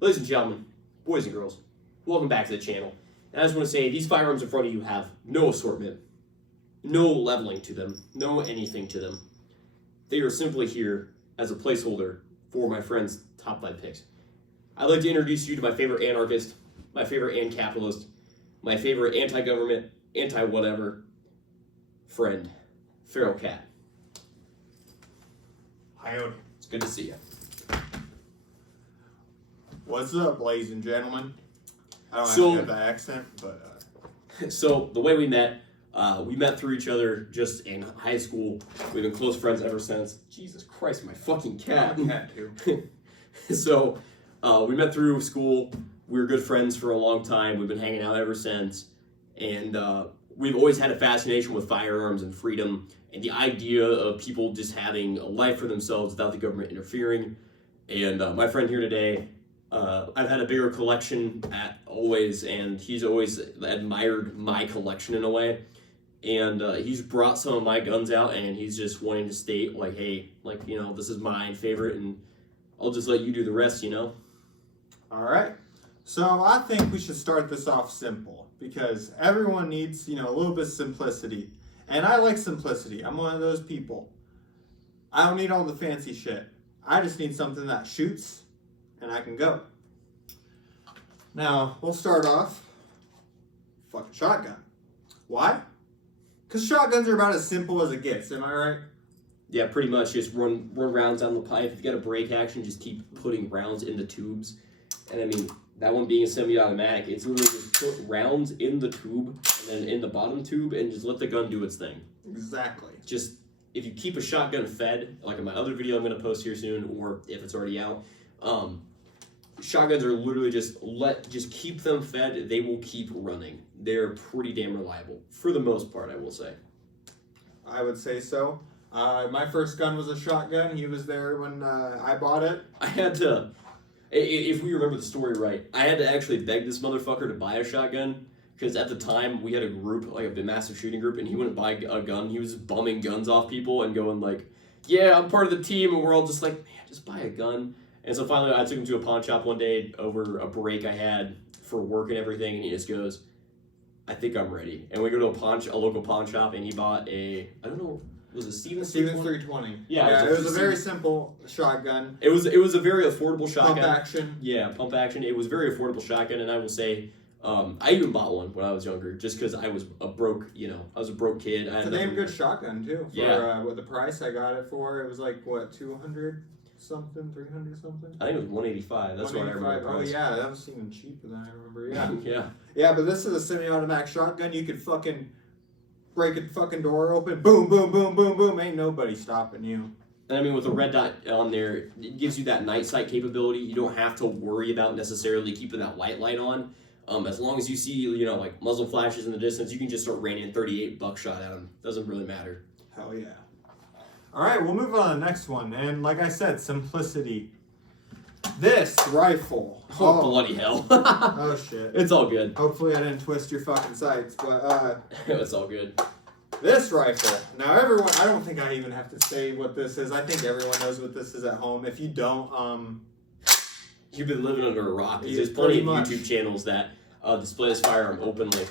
Ladies and gentlemen, boys and girls, welcome back to the channel. And I just want to say, these firearms in front of you have no assortment, no leveling to them, no anything to them. They are simply here as a placeholder for my friend's top 5 picks. I'd like to introduce you to my favorite anarchist, my favorite anti-capitalist, my favorite anti-government, anti-whatever friend, Feral Cat. Hi, Odin. It's good to see you. What's up, ladies and gentlemen? I don't So- have to get the accent, but So the way we met through each other just in high school. We've been close friends ever since. Jesus Christ, my fucking cat. cat too. So we met through school. We were good friends for a long time. We've been hanging out ever since. And we've always had a fascination with firearms and freedom and the idea of people just having a life for themselves without the government interfering. And my friend here today, I've had a bigger collection always, and he's always admired my collection in a way. And he's brought some of my guns out, and he's just wanting to state, like, hey, like, you know, this is my favorite, and I'll just let you do the rest, you know? All right. So I think we should start this off simple because everyone needs, a little bit of simplicity. And I like simplicity. I'm one of those people. I don't need all the fancy shit. I just need something that shoots and I can go. Now, we'll start off fucking shotgun. Why? Because shotguns are about as simple as it gets, am I right? Yeah, pretty much just run rounds down the pipe. If you got a break action, just keep putting rounds in the tubes. And I mean, that one being a semi-automatic, it's literally just put rounds in the tube and then in the bottom tube and just let the gun do its thing. Exactly. Just, if you keep a shotgun fed, like in my other video I'm going to post here soon, or if it's already out, shotguns are literally just keep them fed, they will keep running. They're pretty damn reliable, for the most part, I will say. I would say so. My first gun was a shotgun. He was there when I bought it. I had to, if we remember the story right, I had to actually beg this motherfucker to buy a shotgun, because at the time we had a group, like a massive shooting group, and he wouldn't buy a gun. He was bumming guns off people and going like, yeah, I'm part of the team, and we're all just like, man, just buy a gun. And so finally I took him to a pawn shop one day over a break I had for work and everything, and he just goes, I think I'm ready. And we go to a local pawn shop, and he bought a, I don't know, was it Stevens 320? Yeah, it was a very simple shotgun. It was a very affordable shotgun. Pump action. Yeah, pump action. It was a very affordable shotgun, and I will say, I even bought one when I was younger, just because I was a broke kid. It's a damn good shotgun too. For, Yeah. What the price I got it for, it was like what, 200 something, 300 something. I think it was 185. That's what I remember. The Oh price. yeah, that was even cheaper than I remember. Yeah. Yeah. Yeah, but this is a semi-automatic shotgun. You could fucking break a fucking door open, boom, boom, boom, boom, boom. Ain't nobody stopping you. And I mean, with the red dot on there, it gives you that night sight capability. You don't have to worry about necessarily keeping that white light on. As long as you see, like muzzle flashes in the distance, you can just start raining 38 buckshot at them. Doesn't really matter. Hell yeah. All right, we'll move on to the next one. And like I said, simplicity. This rifle. Oh, bloody hell. Oh, shit. It's all good. Hopefully I didn't twist your fucking sights, but It's all good. this rifle. Now everyone, I don't think I even have to say what this is. I think everyone knows what this is at home. If you don't, You've been living under a rock. Yeah, There's plenty of pretty much. YouTube channels that display this firearm openly.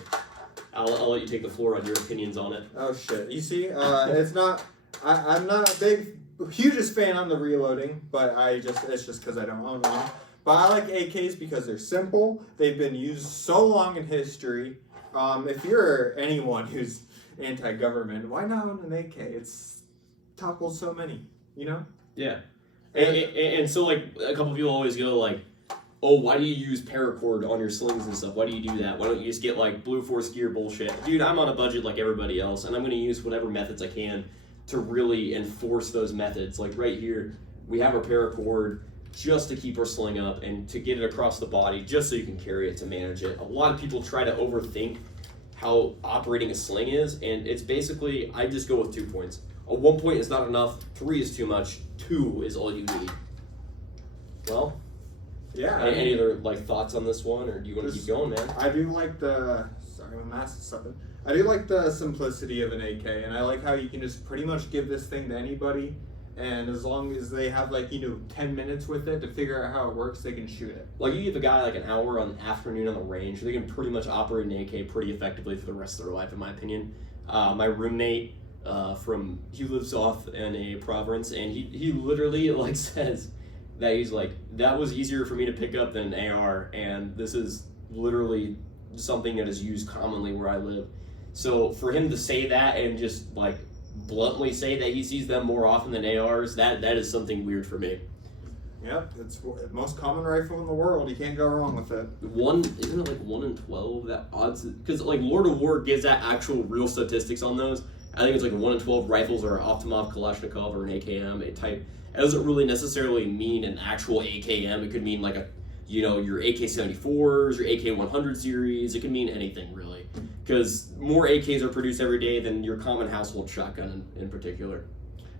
I'll let you take the floor on your opinions on it. oh shit. You see, it's not, I'm not a hugest fan on the reloading, but it's just because I don't own one. But I like AKs because they're simple. They've been used so long in history. If you're anyone who's anti-government, why not own an AK? It's toppled so many, Yeah. And so, like, a couple people always go, like, oh, why do you use paracord on your slings and stuff? Why do you do that? Why don't you just get, like, Blue Force gear bullshit? Dude, I'm on a budget like everybody else, and I'm going to use whatever methods I can to really enforce those methods. Like, right here, we have our paracord just to keep our sling up and to get it across the body just so you can carry it to manage it. A lot of people try to overthink how operating a sling is, and it's basically, I just go with 2 points. A 1 point is not enough, 3 is too much, 2 is all you need. Well, Yeah. any other like thoughts on this one, or do you want to keep going, man? I do like sorry, my mask is something. I do like the simplicity of an AK, and I like how you can just pretty much give this thing to anybody. and as long as they have 10 minutes with it to figure out how it works, they can shoot it. Like, you give a guy like an hour on the afternoon on the range, they can pretty much operate an AK pretty effectively for the rest of their life, in my opinion. My roommate he lives off in a province, and he literally says that he's like, that was easier for me to pick up than an AR, and this is literally something that is used commonly where I live. So for him to say that and just bluntly say that he sees them more often than ARs, that is something weird for me. Yep, it's the most common rifle in the world. You can't go wrong with it. Isn't it 1 in 12? That odds, because Lord of War gives that actual real statistics on those. I think it's 1 in 12 rifles are an Optimov Kalashnikov or an AKM type. It doesn't really necessarily mean an actual AKM. It could mean your AK-74s, your AK-100 series. It can mean anything really, because more AKs are produced every day than your common household shotgun in particular.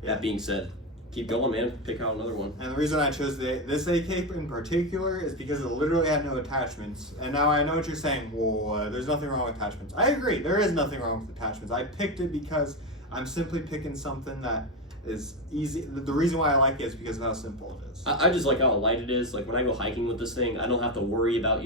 That being said, keep going, man. Pick out another one. And the reason I chose this AK in particular is because it literally had no attachments. And now I know what you're saying. Well, there's nothing wrong with attachments. I agree. There is nothing wrong with attachments. I picked it because I'm simply picking something that is easy. The reason why I like it is because of how simple it is. I just like how light it is. When I go hiking with this thing, I don't have to worry about,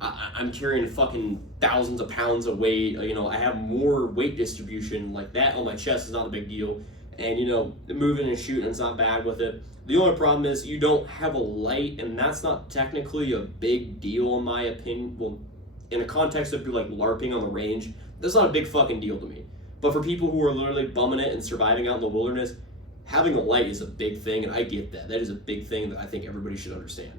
I'm carrying fucking thousands of pounds of weight. I have more weight distribution. That on my chest is not a big deal. And, moving and shooting, it's not bad with it. The only problem is you don't have a light, and that's not technically a big deal in my opinion. Well, in a context of LARPing on the range, that's not a big fucking deal to me. But for people who are literally bumming it and surviving out in the wilderness, having a light is a big thing, and I get that. That is a big thing that I think everybody should understand.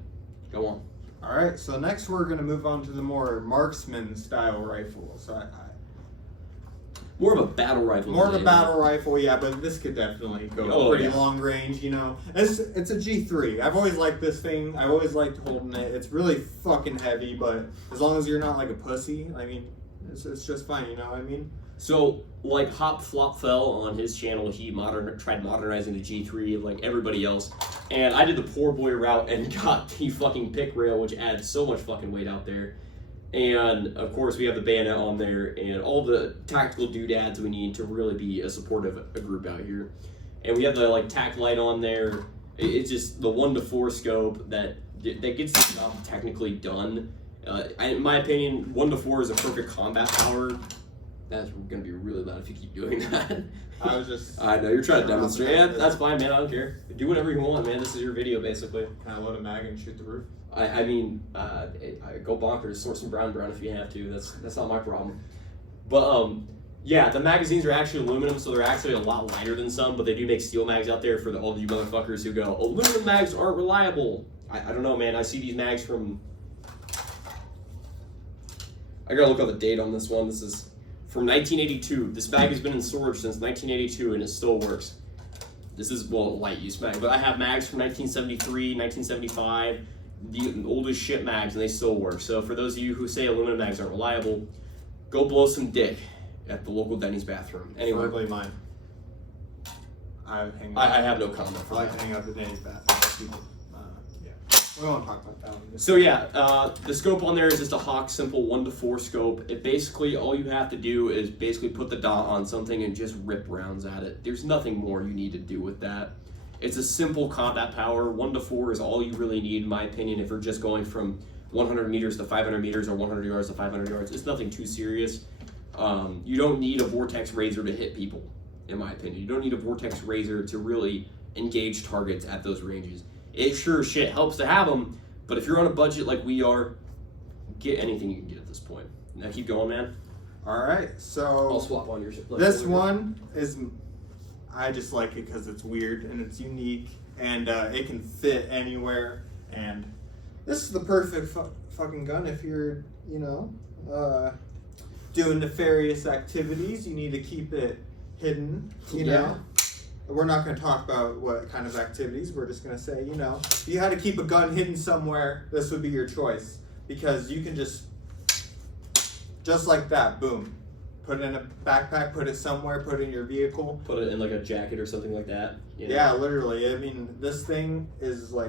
Go on. All right, so next we're going to move on to the more marksman-style rifles. More of a battle rifle. More of a battle rifle, yeah, but this could definitely go pretty long range, It's a G3. I've always liked this thing. I've always liked holding it. It's really fucking heavy, but as long as you're not like a pussy, it's just fine, you know what I mean? So, Hop Flop Fell on his channel, he tried modernizing the G3 like everybody else. And I did the poor boy route and got the fucking pick rail, which adds so much fucking weight out there. And, of course, we have the bayonet on there and all the tactical doodads we need to really be a supportive group out here. And we have the, tac light on there. It's just the 1-4 scope that gets the job technically done. In my opinion, 1-4 is a perfect combat power. That's going to be really loud if you keep doing that. I know, you're trying to demonstrate. Yeah, that's fine, man. I don't care. Do whatever you want, man. This is your video, basically. Can I load a mag and shoot the roof? I go bonkers, source some brown if you have to. That's not my problem. But yeah, the magazines are actually aluminum, so they're actually a lot lighter than some. But they do make steel mags out there for all you motherfuckers who go, aluminum mags aren't reliable. I don't know, man. I see these mags from. I gotta look up the date on this one. This is from 1982. This mag has been in storage since 1982, and it still works. This is light use mag, but I have mags from 1973, 1975. The oldest shit mags, and they still work. So for those of you who say aluminum mags aren't reliable, go blow some dick at the local Denny's bathroom. Anyway, probably mine. I have no comment. I like to hang out at the Denny's bathroom. Yeah, we won't talk about that one. So yeah, the scope on there is just a Hawk simple 1-4 scope. It basically all you have to do is put the dot on something and just rip rounds at it. There's nothing more you need to do with that. It's a simple combat power. 1-4 is all you really need, in my opinion, if you're just going from 100 meters to 500 meters or 100 yards to 500 yards. It's nothing too serious. You don't need a Vortex Razor to hit people, in my opinion. You don't need a Vortex Razor to really engage targets at those ranges. It sure as shit helps to have them, but if you're on a budget like we are, get anything you can get at this point. Now keep going, man. All right, so I'll swap on your shit. This one is... I just like it because it's weird and it's unique and it can fit anywhere. And this is the perfect fucking gun if you're, doing nefarious activities. You need to keep it hidden, you know. We're not going to talk about what kind of activities. We're just going to say, if you had to keep a gun hidden somewhere, this would be your choice. Because you can just like that, boom. Put it in a backpack, put it somewhere, put it in your vehicle. Put it in a jacket or something like that. Yeah, literally. I mean, this thing is I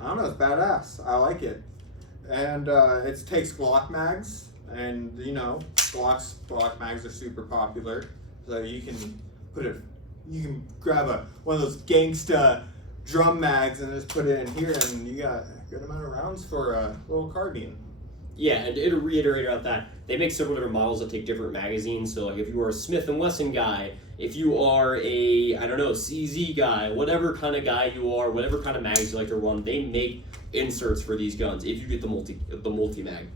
don't know, it's badass. I like it. And it takes Glock mags, and Glock mags are super popular. So you can put it You can grab one of those gangsta drum mags and just put it in here, and you got a good amount of rounds for a little carbine. Yeah, and to reiterate about that, they make several different models that take different magazines. So, like, if you are a Smith & Wesson guy, if you are a, I don't know, CZ guy, whatever kind of guy you are, whatever kind of mags you like to run, they make inserts for these guns. If you get the multi-mag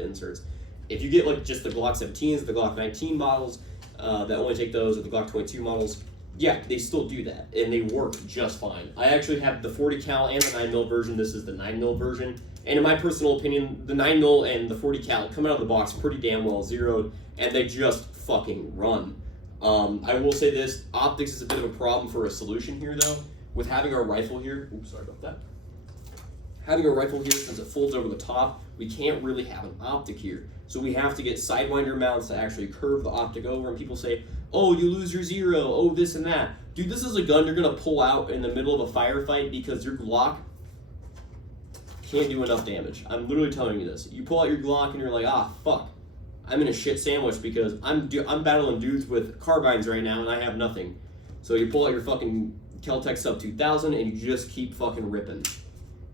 inserts. If you get, like, just the Glock 17s, the Glock 19 models, that only take those, or the Glock 22 models, yeah, they still do that, and they work just fine. I actually have the 40 cal and the 9mm version. This is the 9mm version. And in my personal opinion, the 9mm and the 40 cal come out of the box pretty damn well zeroed, and they just fucking run. I will say this, optics is a bit of a problem for a solution here, though. With having our rifle here, oops, sorry about that. Having a rifle here, since it folds over the top, we can't really have an optic here. So we have to get sidewinder mounts to actually curve the optic over, and people say, oh, you lose your zero, oh, this and that. Dude, this is a gun you're gonna pull out in the middle of a firefight because your Glock can't do enough damage. I'm literally telling you this. You pull out your Glock and you're like, ah, fuck. I'm in a shit sandwich because I'm battling dudes with carbines right now and I have nothing. So you pull out your fucking Kel-Tec Sub 2000 and you just keep fucking ripping.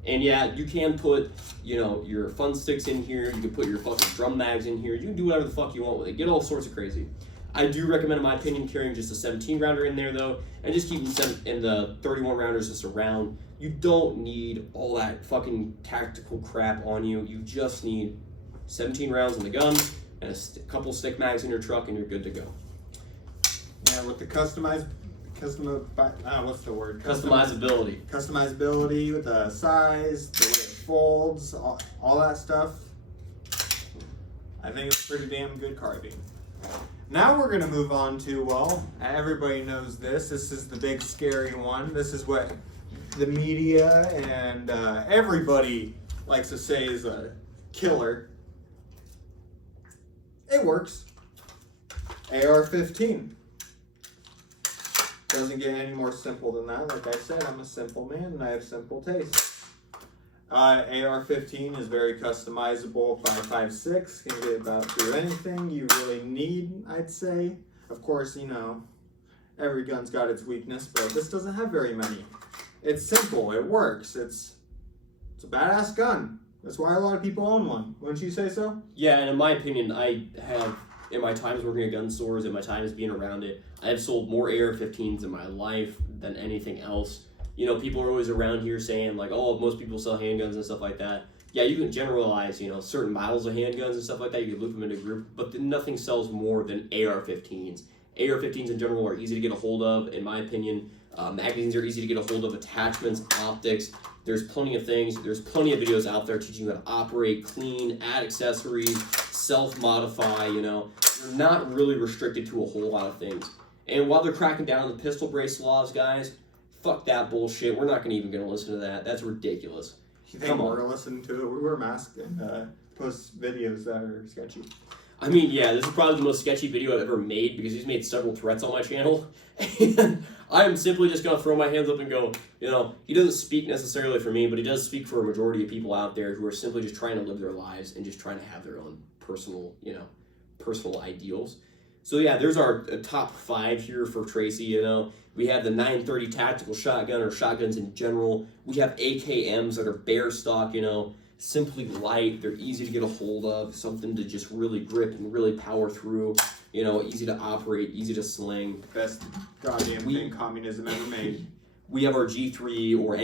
And yeah, you can put, you know, your fun sticks in here. You can put your fucking drum mags in here. You can do whatever the fuck you want with it. Get all sorts of crazy. I do recommend, in my opinion, carrying just a 17 rounder in there though, and just keeping in the 31 rounders just around. You don't need all that fucking tactical crap on you. You just need 17 rounds in the gun and a couple stick mags in your truck, and you're good to go. Yeah, with the customizability, with the size, the way it folds, all that stuff. I think it's a pretty damn good carbine. Now we're gonna move on to, well, everybody knows this. This is the big scary one. This is what the media and everybody likes to say is a killer. It works. AR-15. Doesn't get any more simple than that. Like I said, I'm a simple man and I have simple taste. AR-15 is very customizable. 5.56 can get about through anything you really need, I'd say. Of course, you know, every gun's got its weakness, but this doesn't have very many. It's simple. It works. It's a badass gun. That's why a lot of people own one. Wouldn't you say so? Yeah, and in my opinion, I have, in my times working at gun stores, in my times being around it, I have sold more AR-15s in my life than anything else. You know, people are always around here saying, like, oh, most people sell handguns and stuff like that. Yeah, you can generalize, you know, certain models of handguns and stuff like that. You can loop them into a group, but nothing sells more than AR-15s. AR-15s in general are easy to get a hold of, in my opinion. Magazines are easy to get a hold of, attachments, optics. There's plenty of things. There's plenty of videos out there teaching you how to operate, clean, add accessories, self-modify, you know. You're not really restricted to a whole lot of things. And while they're cracking down on the pistol brace laws, guys, fuck that bullshit. We're not even going to listen to that. That's ridiculous. You think we're listening to it? We wear masks and post videos that are sketchy. I mean, yeah, this is probably the most sketchy video I've ever made because he's made several threats on my channel. And I'm simply just going to throw my hands up and go, you know, he doesn't speak necessarily for me, but he does speak for a majority of people out there who are simply just trying to live their lives and just trying to have their own personal, you know, personal ideals. So yeah, there's our top 5 here for Tracy, you know. We have the 930 tactical shotgun, or shotguns in general. We have AKMs that are bare stock, you know, simply light. They're easy to get a hold of, something to just really grip and really power through. You know, easy to operate, easy to sling. Best goddamn thing communism ever made. We have our G3 or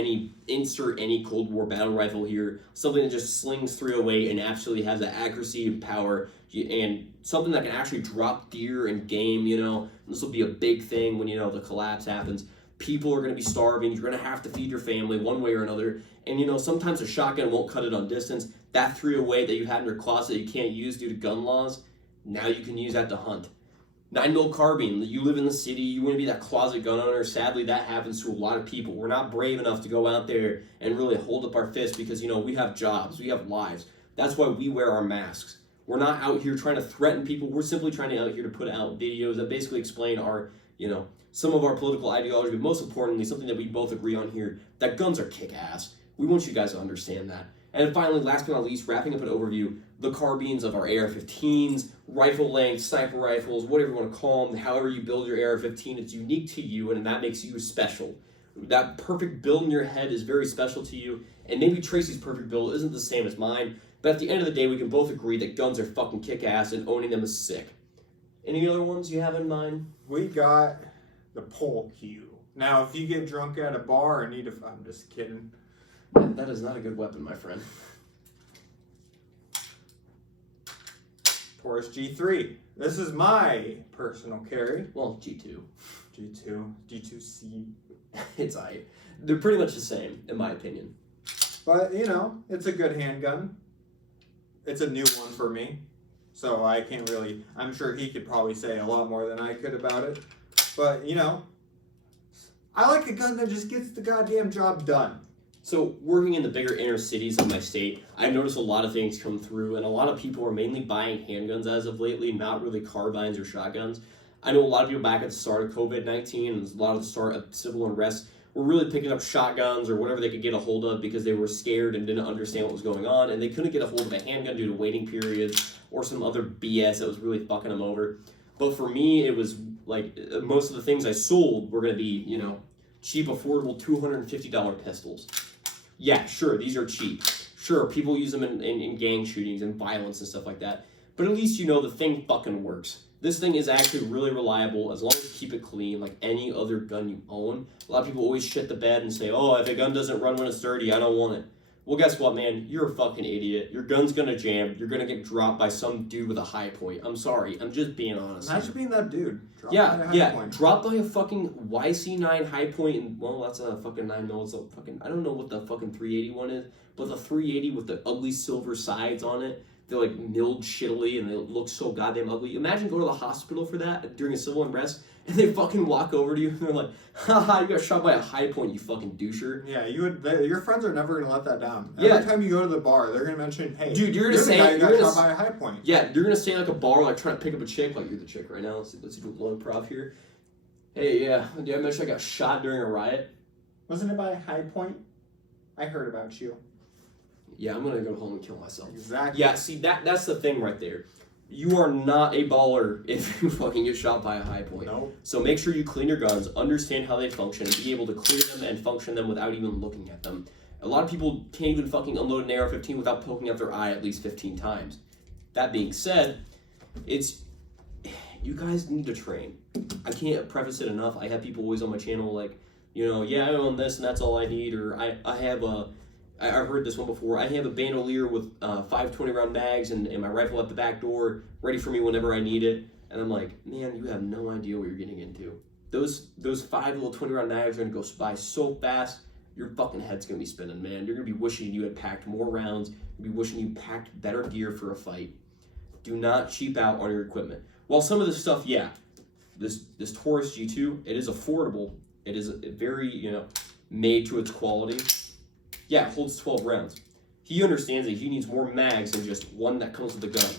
insert any Cold War battle rifle here. Something that just slings 308 and absolutely has the accuracy and power, and something that can actually drop deer and game, you know. This will be a big thing when, you know, the collapse happens. People are going to be starving. You're going to have to feed your family one way or another. And, you know, sometimes a shotgun won't cut it on distance. That 308 that you had in your closet that you can't use due to gun laws, now you can use that to hunt. 9mm carbine, you live in the city, you want to be that closet gun owner. Sadly, that happens to a lot of people. We're not brave enough to go out there and really hold up our fists because, you know, we have jobs, we have lives. That's why we wear our masks. We're not out here trying to threaten people. We're simply trying to out here to put out videos that basically explain our, you know, some of our political ideology, but most importantly, something that we both agree on here, that guns are kick-ass. We want you guys to understand that. And finally, last but not least, wrapping up an overview, the carbines of our AR-15s, rifle length, sniper rifles, whatever you want to call them, however you build your AR-15, it's unique to you, and that makes you special. That perfect build in your head is very special to you, and maybe Tracy's perfect build isn't the same as mine, but at the end of the day, we can both agree that guns are fucking kick-ass, and owning them is sick. Any other ones you have in mind? We got the pole cue. Now, if you get drunk at a bar and need to... I'm just kidding. That is not a good weapon, my friend. Taurus G3. This is my personal carry. Well, G2. G2. G2C. It's they're pretty much the same, in my opinion. But, you know, it's a good handgun. It's a new one for me. So I can't really... I'm sure he could probably say a lot more than I could about it. But, you know, I like a gun that just gets the goddamn job done. So, working in the bigger inner cities of my state, I've noticed a lot of things come through, and a lot of people are mainly buying handguns as of lately, not really carbines or shotguns. I know a lot of people back at the start of COVID-19 and a lot of the start of civil unrest were really picking up shotguns or whatever they could get a hold of because they were scared and didn't understand what was going on, and they couldn't get a hold of a handgun due to waiting periods or some other BS that was really fucking them over. But for me, it was like most of the things I sold were going to be, you know, cheap, affordable $250 pistols. Yeah, sure, these are cheap. Sure, people use them in gang shootings and violence and stuff like that. But at least you know the thing fucking works. This thing is actually really reliable as long as you keep it clean, like any other gun you own. A lot of people always shit the bed and say, oh, if a gun doesn't run when it's dirty, I don't want it. Well, guess what, man? You're a fucking idiot. Your gun's gonna jam. You're gonna get dropped by some dude with a high point. I'm sorry. I'm just being honest. Imagine being that dude. Dropped by a fucking YC9 high point, and well, that's a fucking 9mm. It's a fucking, I don't know what the fucking 380 one is, but the 380 with the ugly silver sides on it, they're like milled shittily and they look so goddamn ugly. Imagine going to the hospital for that during a civil unrest and they fucking walk over to you and they're like, haha, you got shot by a high point, you fucking doucher. Yeah, your friends are never gonna let that down. Yeah. Every time you go to the bar, they're gonna mention, hey, dude, you're gonna say the guy who got shot by a high point. Yeah, you're gonna stay like a bar, like trying to pick up a chick, like you're the chick right now. Let's do a low prop here. Hey, yeah, did I mention I got shot during a riot? Wasn't it by a high point? I heard about you. Yeah, I'm gonna go home and kill myself. Exactly. Yeah, see, that's the thing right there. You are not a baller if you fucking get shot by a high point. Nope. So make sure you clean your guns, understand how they function, and be able to clear them and function them without even looking at them. A lot of people can't even fucking unload an AR-15 without poking out their eye at least 15 times. That being said, you guys need to train. I can't preface it enough. I have people always on my channel like, you know, yeah, I own this and that's all I need, or I've heard this one before. I have a bandolier with 5 20-round mags and my rifle at the back door, ready for me whenever I need it. And I'm like, man, you have no idea what you're getting into. Those 5 little 20-round mags are gonna go by so fast, your fucking head's gonna be spinning, man. You're gonna be wishing you had packed more rounds. You'll be wishing you packed better gear for a fight. Do not cheap out on your equipment. While some of this stuff, yeah, this Taurus G2, it is affordable. It is very, you know, made to its quality. Yeah, it holds 12 rounds. He understands that he needs more mags than just one that comes with the gun.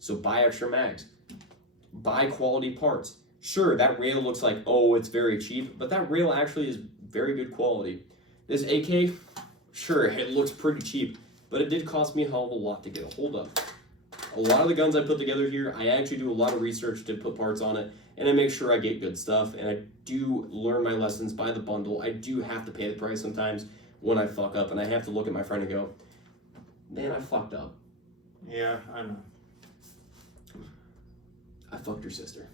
So buy extra mags. Buy quality parts. Sure, that rail looks like, oh, it's very cheap, but that rail actually is very good quality. This AK, sure, it looks pretty cheap, but it did cost me a hell of a lot to get a hold of. A lot of the guns I put together here, I actually do a lot of research to put parts on it, and I make sure I get good stuff, and I do learn my lessons by the bundle. I do have to pay the price sometimes when I fuck up, and I have to look at my friend and go, man, I fucked up. Yeah, I know. I fucked your sister.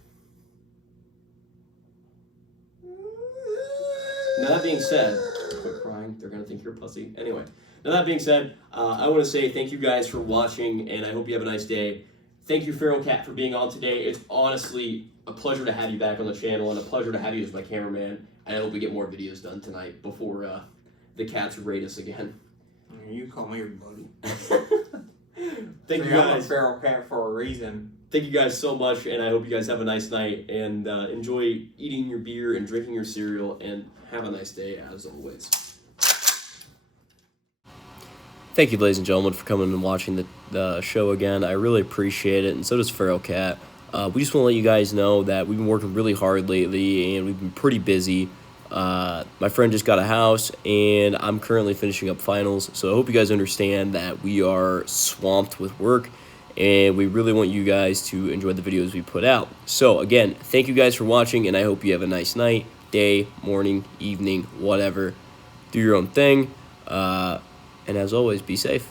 Now that being said, quit crying, they're gonna think you're a pussy. Anyway, now that being said, I want to say thank you guys for watching, and I hope you have a nice day. Thank you, Feral Cat, for being on today. It's honestly a pleasure to have you back on the channel, and a pleasure to have you as my cameraman. I hope we get more videos done tonight before the cats raid us again. You call me your buddy. Thank you guys. I'm a Feral Cat for a reason. Thank you guys so much, and I hope you guys have a nice night, and enjoy eating your beer and drinking your cereal, and have a nice day as always. Thank you, ladies and gentlemen, for coming and watching the show again. I really appreciate it, and so does Feral Cat. We just want to let you guys know that we've been working really hard lately, and we've been pretty busy. My friend just got a house, and I'm currently finishing up finals. So I hope you guys understand that we are swamped with work, and we really want you guys to enjoy the videos we put out. So again, thank you guys for watching, and I hope you have a nice night, day, morning, evening, whatever. Do your own thing, and as always, be safe.